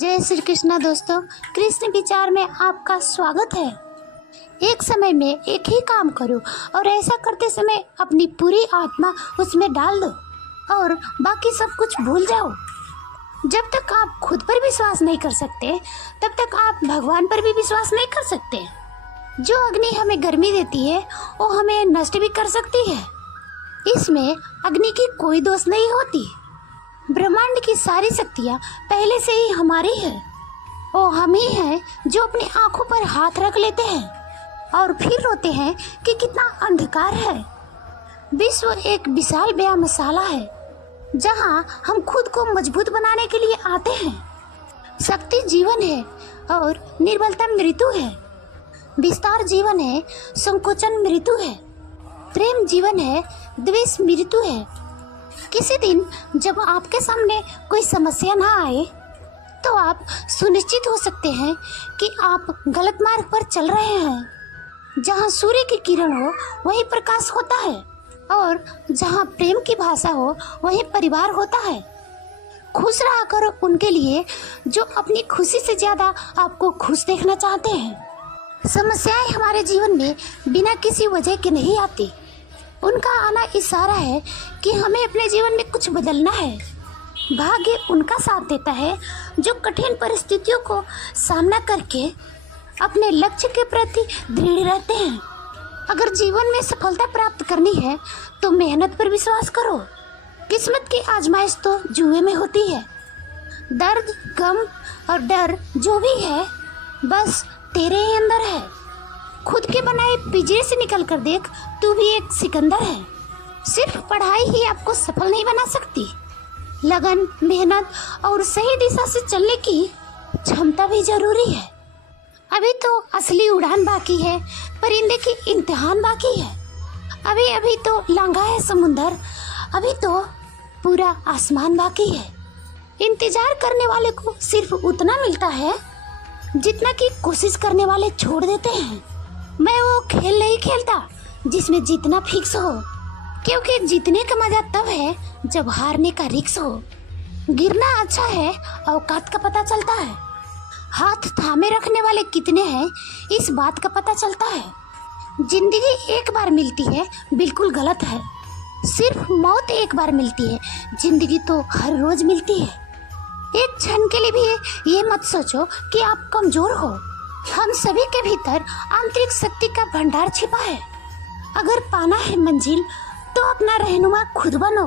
जय श्री कृष्णा दोस्तों, कृष्ण विचार में आपका स्वागत है। एक समय में एक ही काम करो और ऐसा करते समय अपनी पूरी आत्मा उसमें डाल दो और बाकी सब कुछ भूल जाओ। जब तक आप खुद पर विश्वास नहीं कर सकते तब तक आप भगवान पर भी विश्वास नहीं कर सकते। जो अग्नि हमें गर्मी देती है वो हमें नष्ट भी कर सकती है। इसमें अग्नि की कोई दोष नहीं होती। ब्रह्मांड की सारी शक्तियाँ पहले से ही हमारी है। वो हम ही हैं जो अपनी आंखों पर हाथ रख लेते हैं और फिर रोते हैं कि कितना अंधकार है। विश्व एक विशाल व्यायामशाला है जहाँ हम खुद को मजबूत बनाने के लिए आते हैं। शक्ति जीवन है और निर्बलता मृत्यु है। विस्तार जीवन है, संकोचन मृत्यु है। प्रेम जीवन है, द्वेष मृत्यु है। किसी दिन जब आपके सामने कोई समस्या ना आए तो आप सुनिश्चित हो सकते हैं कि आप गलत मार्ग पर चल रहे हैं। जहाँ सूर्य की किरण हो वहीं प्रकाश होता है और जहाँ प्रेम की भाषा हो वहीं परिवार होता है। खुश रहा करो उनके लिए जो अपनी खुशी से ज़्यादा आपको खुश देखना चाहते हैं। समस्याएं हमारे जीवन में बिना किसी वजह के नहीं आती। उनका आना इशारा है कि हमें अपने जीवन में कुछ बदलना है। भाग्य उनका साथ देता है जो कठिन परिस्थितियों को सामना करके अपने लक्ष्य के प्रति दृढ़ रहते हैं। अगर जीवन में सफलता प्राप्त करनी है तो मेहनत पर विश्वास करो। किस्मत की आजमाइश तो जुए में होती है। दर्द, गम और डर जो भी है बस तेरे ही अंदर है। खुद के बनाए पिंजरे से निकल कर देख, तू भी एक सिकंदर है। सिर्फ पढ़ाई ही आपको सफल नहीं बना सकती। लगन, मेहनत और सही दिशा से चलने की क्षमता भी जरूरी है। अभी तो असली उड़ान बाकी है, परिंदे की इम्तिहान बाकी है। अभी अभी तो लांघा है समुंदर, अभी तो पूरा आसमान बाकी है। इंतजार करने वाले को सिर्फ उतना मिलता है जितना कि कोशिश करने वाले छोड़ देते हैं। मैं वो खेल नहीं खेलता जिसमें जीतना फिक्स हो, क्योंकि जीतने का मजा तब है जब हारने का रिस्क हो। गिरना अच्छा है, औकात का पता चलता है। हाथ थामे रखने वाले कितने हैं इस बात का पता चलता है। जिंदगी एक बार मिलती है बिल्कुल गलत है। सिर्फ मौत एक बार मिलती है, जिंदगी तो हर रोज मिलती है। एक क्षण के लिए भी ये मत सोचो कि आप कमजोर हो। हम सभी के भीतर आंतरिक शक्ति का भंडार छिपा है। अगर पाना है मंजिल तो अपना रहनुमा खुद बनो।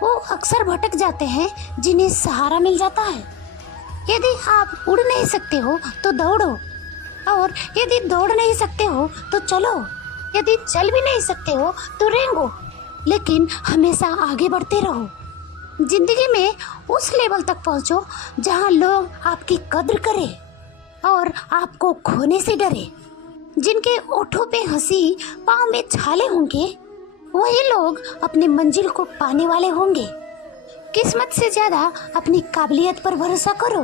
वो अक्सर भटक जाते हैं जिन्हें सहारा मिल जाता है। यदि आप उड़ नहीं सकते हो तो दौड़ो, और यदि दौड़ नहीं सकते हो तो चलो। यदि चल भी नहीं सकते हो तो रेंगो, लेकिन हमेशा आगे बढ़ते रहो। जिंदगी में उस लेवल तक पहुंचो जहां लोग आपकी कद्र करें और आपको खोने से डरे। जिनके ओठों पे हंसी, पाँव में छाले होंगे, वही लोग अपनी मंजिल को पाने वाले होंगे। किस्मत से ज्यादा अपनी काबिलियत पर भरोसा करो।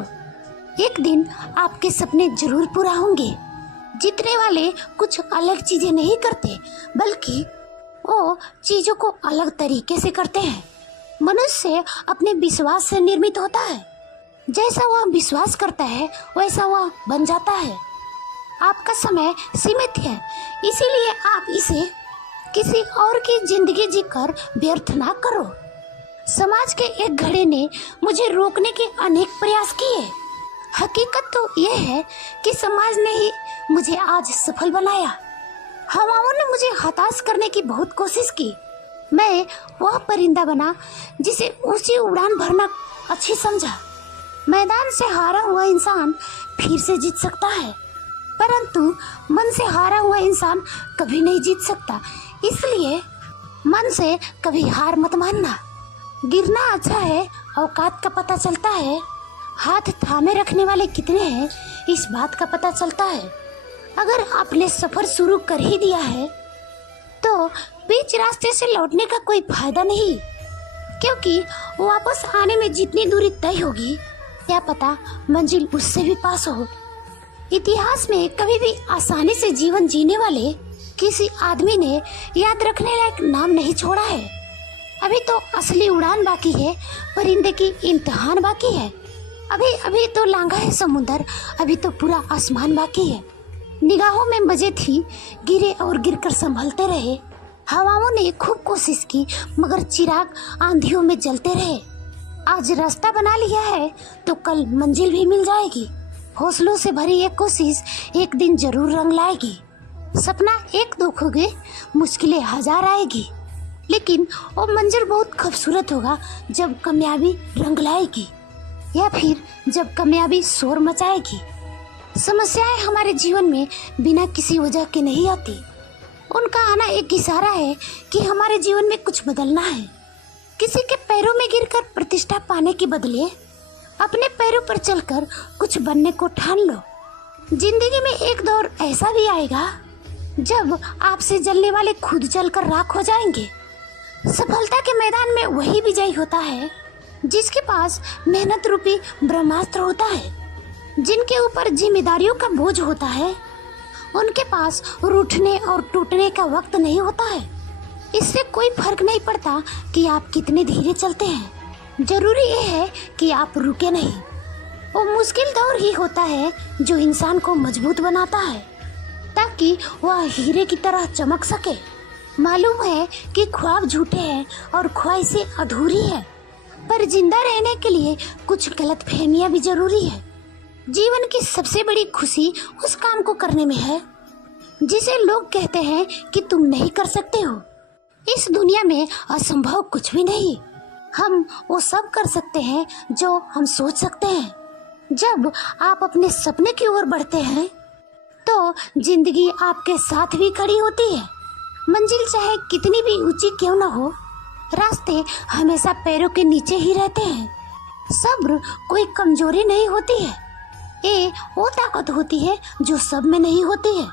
एक दिन आपके सपने जरूर पूरा होंगे। जीतने वाले कुछ अलग चीजें नहीं करते, बल्कि वो चीजों को अलग तरीके से करते हैं। मनुष्य अपने विश्वास से निर्मित होता है। जैसा वह विश्वास करता है वैसा वह बन जाता है। आपका समय सीमित है, इसीलिए आप इसे किसी और की जिंदगी जीकर व्यर्थ ना करो। समाज के एक घड़े ने मुझे रोकने के अनेक प्रयास किए। हकीकत तो यह है कि समाज ने ही मुझे आज सफल बनाया। हवाओं ने मुझे हताश करने की बहुत कोशिश की। मैं वह परिंदा बना जिसे ऊंची उड़ान भरना अच्छी समझा। मैदान से हारा हुआ इंसान फिर से जीत सकता है, परंतु मन से हारा हुआ इंसान कभी नहीं जीत सकता। इसलिए मन से कभी हार मत मानना। गिरना अच्छा है, औकात का पता चलता है। हाथ थामे रखने वाले कितने हैं इस बात का पता चलता है। अगर आपने सफर शुरू कर ही दिया है तो बीच रास्ते से लौटने का कोई फायदा नहीं, क्योंकि वापस आने में जितनी दूरी तय होगी क्या पता मंजिल उससे भी पास हो। इतिहास में कभी भी आसानी से जीवन जीने वाले किसी आदमी ने याद रखने लायक नाम नहीं छोड़ा है। अभी तो असली उड़ान बाकी है, परिंदे की इम्तिहान बाकी है। अभी अभी तो लांघा है समुंदर, अभी तो पूरा आसमान बाकी है। निगाहों में मजे थी, गिरे और गिरकर संभलते रहे। हवाओं ने खूब कोशिश की मगर चिराग आंधियों में जलते रहे। आज रास्ता बना लिया है तो कल मंजिल भी मिल जाएगी। हौसलों से भरी ये कोशिश एक दिन जरूर रंग लाएगी। सपना एक दो खोगे, मुश्किलें हजार आएगी, लेकिन वो मंजिल बहुत खूबसूरत होगा जब कामयाबी रंग लाएगी, या फिर जब कामयाबी शोर मचाएगी। समस्याएं हमारे जीवन में बिना किसी वजह के नहीं आती। उनका आना एक इशारा है कि हमारे जीवन में कुछ बदलना है। किसी के पैरों में गिरकर प्रतिष्ठा पाने के बदले अपने पैरों पर चलकर कुछ बनने को ठान लो। जिंदगी में एक दौर ऐसा भी आएगा जब आपसे जलने वाले खुद जलकर राख हो जाएंगे। सफलता के मैदान में वही विजयी होता है जिसके पास मेहनत रूपी ब्रह्मास्त्र होता है। जिनके ऊपर जिम्मेदारियों का बोझ होता है, उनके पास रूठने और टूटने का वक्त नहीं होता है। इससे कोई फर्क नहीं पड़ता कि आप कितने धीरे चलते हैं, जरूरी ये है कि आप रुके नहीं। वो मुश्किल दौर ही होता है जो इंसान को मजबूत बनाता है ताकि वह हीरे की तरह चमक सके। मालूम है कि ख्वाब झूठे हैं और ख्वाहिशें अधूरी है, पर जिंदा रहने के लिए कुछ गलतफहमियां भी जरूरी है। जीवन की सबसे बड़ी खुशी उस काम को करने में है जिसे लोग कहते हैं कि तुम नहीं कर सकते हो। इस दुनिया में असंभव कुछ भी नहीं। हम वो सब कर सकते हैं जो हम सोच सकते हैं। जब आप अपने सपने की ओर बढ़ते हैं तो जिंदगी आपके साथ भी खड़ी होती है। मंजिल चाहे कितनी भी ऊंची क्यों न हो, रास्ते हमेशा पैरों के नीचे ही रहते हैं। सब्र कोई कमजोरी नहीं होती है, ये वो ताकत होती है जो सब में नहीं होती है।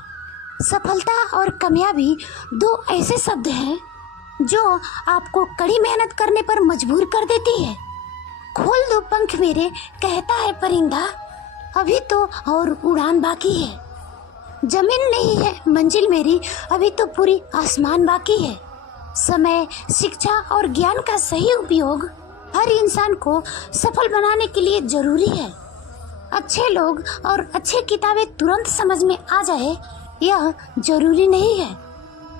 सफलता और कामयाबी दो ऐसे शब्द हैं जो आपको कड़ी मेहनत करने पर मजबूर कर देती है। खोल दो पंख मेरे, कहता है परिंदा, अभी तो और उड़ान बाकी है। जमीन नहीं है मंजिल मेरी, अभी तो पूरी आसमान बाकी है। समय, शिक्षा और ज्ञान का सही उपयोग हर इंसान को सफल बनाने के लिए जरूरी है। अच्छे लोग और अच्छे किताबें तुरंत समझ में आ जाए यह जरूरी नहीं है,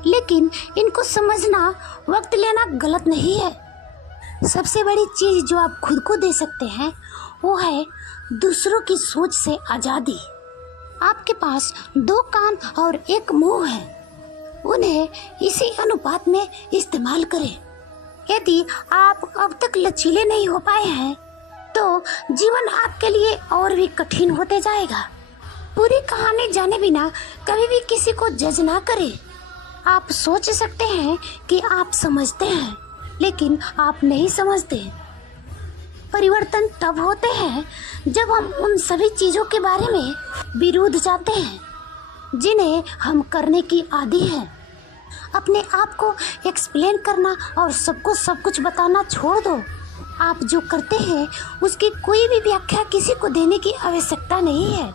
लेकिन इनको समझना, वक्त लेना गलत नहीं है। सबसे बड़ी चीज जो आप खुद को दे सकते हैं वो है दूसरों की सोच से आज़ादी। आपके पास दो कान और एक मुंह है, उन्हें इसी अनुपात में इस्तेमाल करें। यदि आप अब तक लचीले नहीं हो पाए हैं तो जीवन आपके लिए और भी कठिन होते जाएगा। पूरी कहानी जाने बिना कभी भी किसी को जज ना करें। आप सोच सकते हैं कि आप समझते हैं, लेकिन आप नहीं समझते। परिवर्तन तब होते हैं जब हम उन सभी चीजों के बारे में विरुद्ध जाते हैं जिन्हें हम करने की आदी हैं। अपने आप को एक्सप्लेन करना और सबको सब कुछ बताना छोड़ दो। आप जो करते हैं उसकी कोई भी व्याख्या किसी को देने की आवश्यकता नहीं है।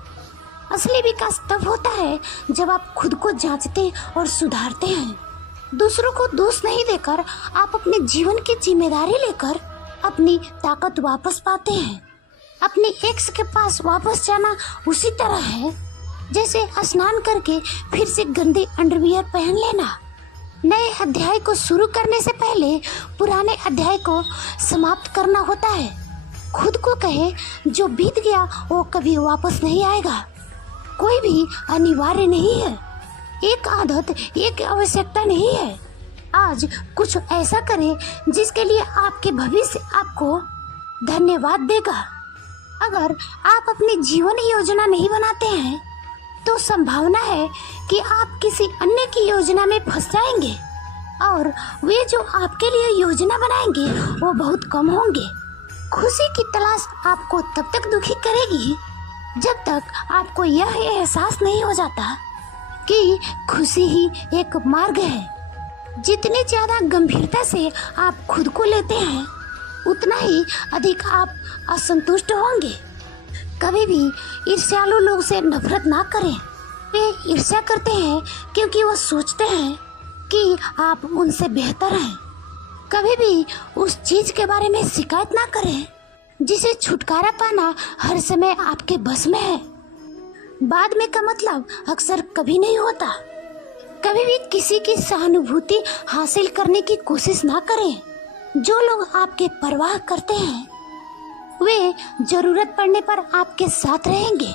असली विकास तब होता है जब आप खुद को जांचते और सुधारते हैं। दूसरों को दोष नहीं देकर आप अपने जीवन की जिम्मेदारी लेकर अपनी ताकत वापस पाते हैं। अपनी एक्स के पास वापस जाना उसी तरह है जैसे स्नान करके फिर से गंदे अंडरवियर पहन लेना। नए अध्याय को शुरू करने से पहले पुराने अध्याय को समाप्त करना होता है। खुद को कहे जो बीत गया वो कभी वापस नहीं आएगा। कोई भी अनिवार्य नहीं है, एक आदत, एक आवश्यकता नहीं है। आज कुछ ऐसा करें जिसके लिए आपके भविष्य आपको धन्यवाद देगा। अगर आप अपनी जीवन योजना नहीं बनाते हैं तो संभावना है कि आप किसी अन्य की योजना में फंस जाएंगे और वे जो आपके लिए योजना बनाएंगे वो बहुत कम होंगे। खुशी की तलाश आपको तब तक दुखी करेगी जब तक आपको यह एहसास नहीं हो जाता कि खुशी ही एक मार्ग है। जितनी ज्यादा गंभीरता से आप खुद को लेते हैं उतना ही अधिक आप असंतुष्ट होंगे। कभी भी ईर्ष्यालु लोग से नफरत ना करें। वे ईर्ष्या करते हैं क्योंकि वो सोचते हैं कि आप उनसे बेहतर हैं। कभी भी उस चीज के बारे में शिकायत ना करें जिसे छुटकारा पाना हर समय आपके बस में है। बाद में का मतलब अक्सर कभी नहीं होता। कभी भी किसी की सहानुभूति हासिल करने की कोशिश ना करें। जो लोग आपके परवाह करते हैं वे जरूरत पड़ने पर आपके साथ रहेंगे।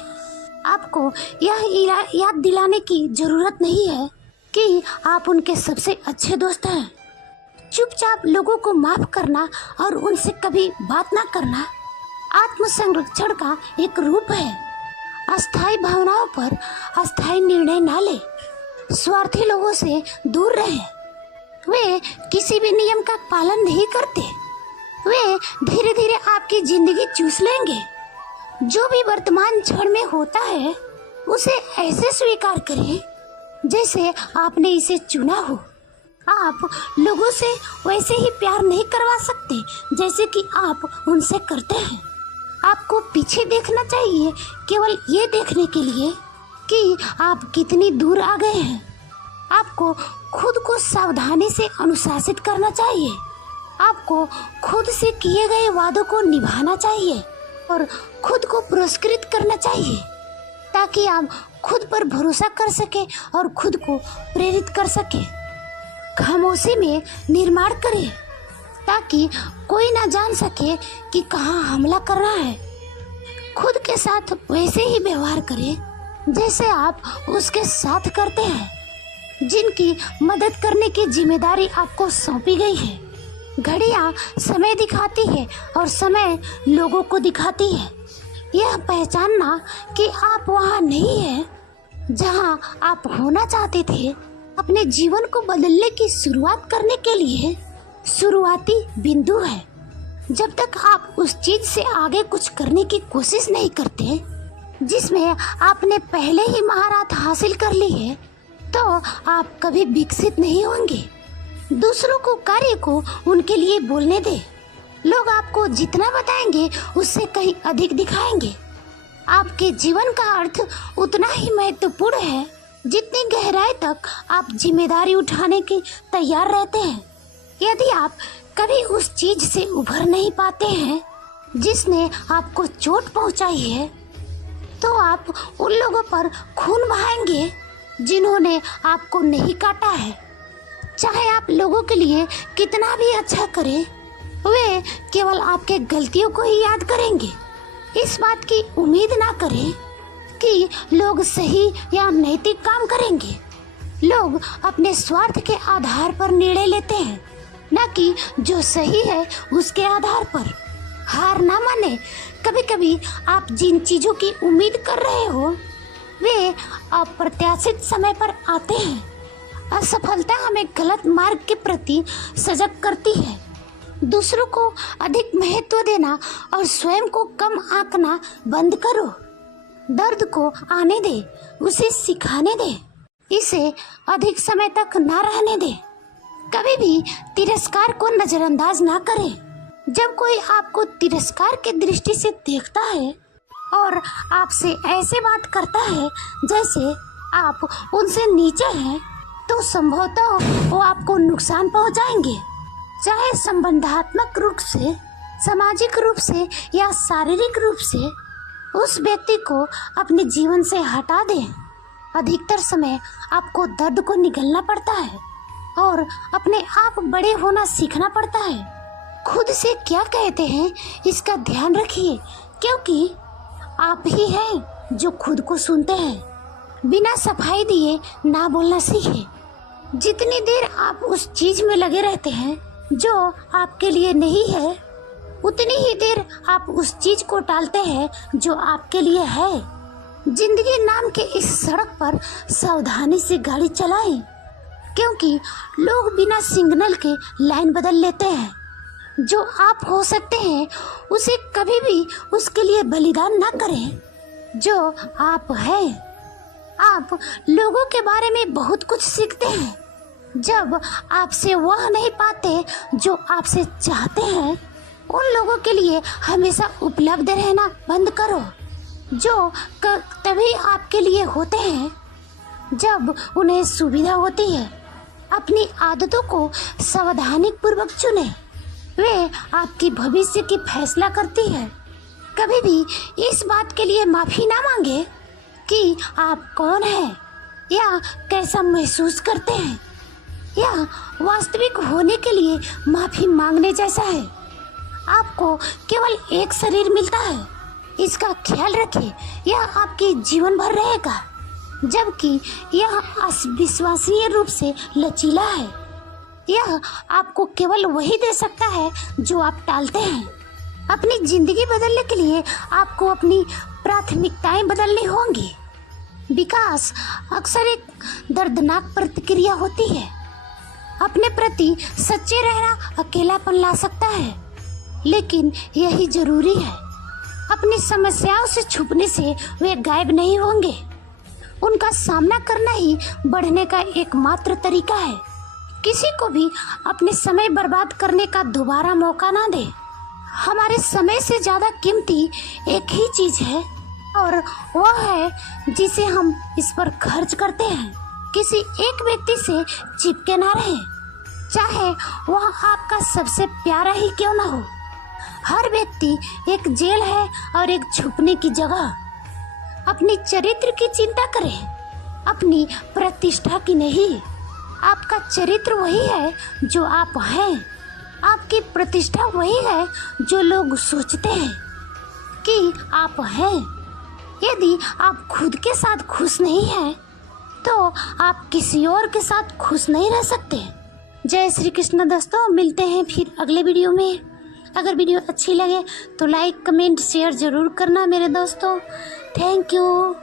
आपको यह याद दिलाने की जरूरत नहीं है कि आप उनके सबसे अच्छे दोस्त हैं। चुपचाप लोगों को माफ करना और उनसे कभी बात ना करना आत्मसंरक्षण का एक रूप है। अस्थायी भावनाओं पर अस्थायी निर्णय ना ले। स्वार्थी लोगों से दूर रहें। वे किसी भी नियम का पालन नहीं करते। वे धीरे धीरे आपकी जिंदगी चूस लेंगे। जो भी वर्तमान क्षण में होता है उसे ऐसे स्वीकार करें जैसे आपने इसे चुना हो। आप लोगों से वैसे ही प्यार नहीं करवा सकते जैसे कि आप उनसे करते हैं। आपको पीछे देखना चाहिए केवल ये देखने के लिए कि आप कितनी दूर आ गए हैं। आपको खुद को सावधानी से अनुशासित करना चाहिए। आपको खुद से किए गए वादों को निभाना चाहिए और खुद को पुरस्कृत करना चाहिए ताकि आप खुद पर भरोसा कर सके और खुद को प्रेरित कर सके। खामोशी में निर्माण करें ताकि कोई ना जान सके कि कहाँ हमला कर रहा है। खुद के साथ वैसे ही व्यवहार करें जैसे आप उसके साथ करते हैं जिनकी मदद करने की जिम्मेदारी आपको सौंपी गई है। घड़ियाँ समय दिखाती है और समय लोगों को दिखाती है। यह पहचानना कि आप वहाँ नहीं हैं जहाँ आप होना चाहते थे अपने जीवन को बदलने की शुरुआत करने के लिए शुरुआती बिंदु है। जब तक आप उस चीज से आगे कुछ करने की कोशिश नहीं करते जिसमें आपने पहले ही महारत हासिल कर ली है तो आप कभी विकसित नहीं होंगे। दूसरों को कार्य को उनके लिए बोलने दें। लोग आपको जितना बताएंगे उससे कहीं अधिक दिखाएंगे। आपके जीवन का अर्थ उतना ही महत्वपूर्ण है जितनी गहराई तक आप जिम्मेदारी उठाने की तैयार रहते हैं। यदि आप कभी उस चीज से उभर नहीं पाते हैं जिसने आपको चोट पहुंचाई है तो आप उन लोगों पर खून बहाएंगे जिन्होंने आपको नहीं काटा है। चाहे आप लोगों के लिए कितना भी अच्छा करें वे केवल आपके गलतियों को ही याद करेंगे। इस बात की उम्मीद ना करें कि लोग सही या नैतिक काम करेंगे। लोग अपने स्वार्थ के आधार पर निर्णय लेते हैं न कि जो सही है उसके आधार पर। हार ना माने। कभी कभी आप जिन चीजों की उम्मीद कर रहे हो वे अप्रत्याशित समय पर आते हैं। असफलता हमें गलत मार्ग के प्रति सजग करती है। दूसरों को अधिक महत्व देना और स्वयं को कम आंकना बंद करो। दर्द को आने दे, उसे सिखाने दे, इसे अधिक समय तक ना रहने दे। कभी भी तिरस्कार को नजरअंदाज ना करें। जब कोई आपको तिरस्कार के दृष्टि से देखता है और आपसे ऐसे बात करता है जैसे आप उनसे नीचे हैं तो संभवतः वो आपको नुकसान पहुंचाएंगे, चाहे संबंधात्मक रूप से, सामाजिक रूप से या शारीरिक रूप से। उस व्यक्ति को अपने जीवन से हटा दें। अधिकतर समय आपको दर्द को निगलना पड़ता है और अपने आप बड़े होना सीखना पड़ता है। खुद से क्या कहते हैं इसका ध्यान रखिए क्योंकि आप ही हैं जो खुद को सुनते हैं। बिना सफाई दिए ना बोलना सीखें। जितनी देर आप उस चीज में लगे रहते हैं जो आपके लिए नहीं है उतनी ही देर आप उस चीज को टालते हैं जो आपके लिए है। जिंदगी नाम के इस सड़क पर सावधानी से गाड़ी चलाएं क्योंकि लोग बिना सिग्नल के लाइन बदल लेते हैं। जो आप हो सकते हैं उसे कभी भी उसके लिए बलिदान ना करें जो आप हैं। आप लोगों के बारे में बहुत कुछ सीखते हैं। जब आपसे वह नहीं पाते जो आपसे चाहते हैं उन लोगों के लिए हमेशा उपलब्ध रहना बंद करो जो तभी आपके लिए होते हैं जब उन्हें सुविधा होती है। अपनी आदतों को सावधानी पूर्वक चुनें। वे आपकी भविष्य की फैसला करती है। कभी भी इस बात के लिए माफ़ी ना मांगे कि आप कौन हैं या कैसा महसूस करते हैं। यह वास्तविक होने के लिए माफ़ी मांगने जैसा है। आपको केवल एक शरीर मिलता है, इसका ख्याल रखिए, यह आपके जीवन भर रहेगा, जबकि यह अविश्वसनीय रूप से लचीला है। यह आपको केवल वही दे सकता है जो आप टालते हैं। अपनी ज़िंदगी बदलने के लिए आपको अपनी प्राथमिकताएं बदलनी होंगी। विकास अक्सर एक दर्दनाक प्रतिक्रिया होती है। अपने प्रति सच्चे रहना अकेलापन ला सकता है, लेकिन यही जरूरी है। अपनी समस्याओं से छुपने से वे गायब नहीं होंगे। उनका सामना करना ही बढ़ने का एकमात्र तरीका है। किसी को भी अपने समय बर्बाद करने का दोबारा मौका ना दे। हमारे समय से ज़्यादा कीमती एक ही चीज़ है और वह है जिसे हम इस पर खर्च करते हैं। किसी एक व्यक्ति से चिपके ना रहे, चाहे वह आपका सबसे प्यारा ही क्यों ना हो। हर व्यक्ति एक जेल है और एक छुपने की जगह। अपनी चरित्र की चिंता करें, अपनी प्रतिष्ठा की नहीं। आपका चरित्र वही है जो आप हैं। आपकी प्रतिष्ठा वही है जो लोग सोचते हैं कि आप हैं। यदि आप खुद के साथ खुश नहीं हैं, तो आप किसी और के साथ खुश नहीं रह सकते। जय श्री कृष्ण दोस्तों, मिलते हैं फिर अगले वीडियो में। अगर वीडियो अच्छी लगे तो लाइक कमेंट शेयर ज़रूर करना मेरे दोस्तों। Thank you.